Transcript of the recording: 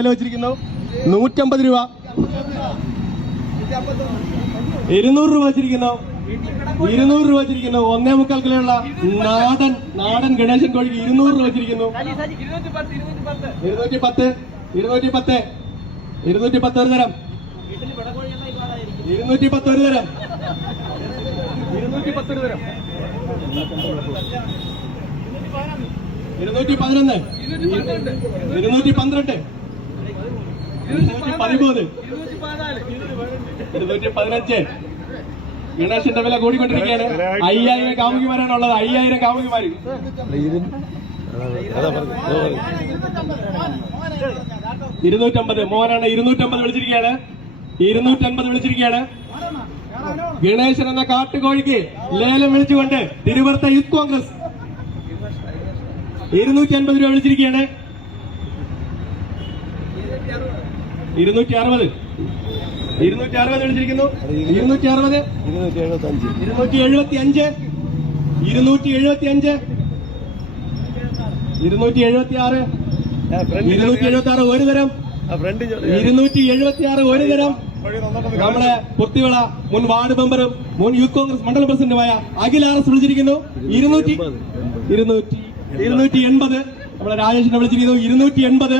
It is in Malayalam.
വില വെച്ചിരിക്കുന്നു 150 രൂപ. 200 രൂപ വെച്ചിരിക്കുന്നു. 200 രൂപ വെച്ചിരിക്കുന്നു. 1.25 കിലോയുള്ള നാടൻ ഗണേശൻ കോഴിക്ക് 200 രൂപ വെച്ചിരിക്കുന്നു. 210 ഒരു തരം. 210 ഒരു തരം. 210 ഒരു തരം. 211, 212, 213, 215. ഗണേശന്റെ വില കൂടിക്കൊണ്ടിരിക്കുകയാണ്. 5000 കാമുകിമാരാണുള്ളത്. 5000 കാമുകിമാര്. 250 മോനാണ്. 250 വിളിച്ചിരിക്കുകയാണ്. 250 വിളിച്ചിരിക്കുകയാണ്. ഗണേശൻ എന്ന കാട്ടുകോഴിക്ക് ലേലം വിളിച്ചുകൊണ്ട് തിരുവനന്തപുരത്തെ യൂത്ത് കോൺഗ്രസ് 250 രൂപ വിളിച്ചിരിക്കുകയാണ്. 260 വിളിച്ചിരിക്കുന്നു. 260, 275, 276, 276, 276 ഒരു തരം. 276 ഒരു തരം. നമ്മുടെ പുത്തിവിള മുൻ വാർഡ് മെമ്പറും മുൻ യൂത്ത് കോൺഗ്രസ് മണ്ഡലം പ്രസിഡന്റുമായ അഖിൽ RS വിളിച്ചിരിക്കുന്നു. 280. നമ്മുടെ രാജേഷിനെ വിളിച്ചിരിക്കുന്നു. 280.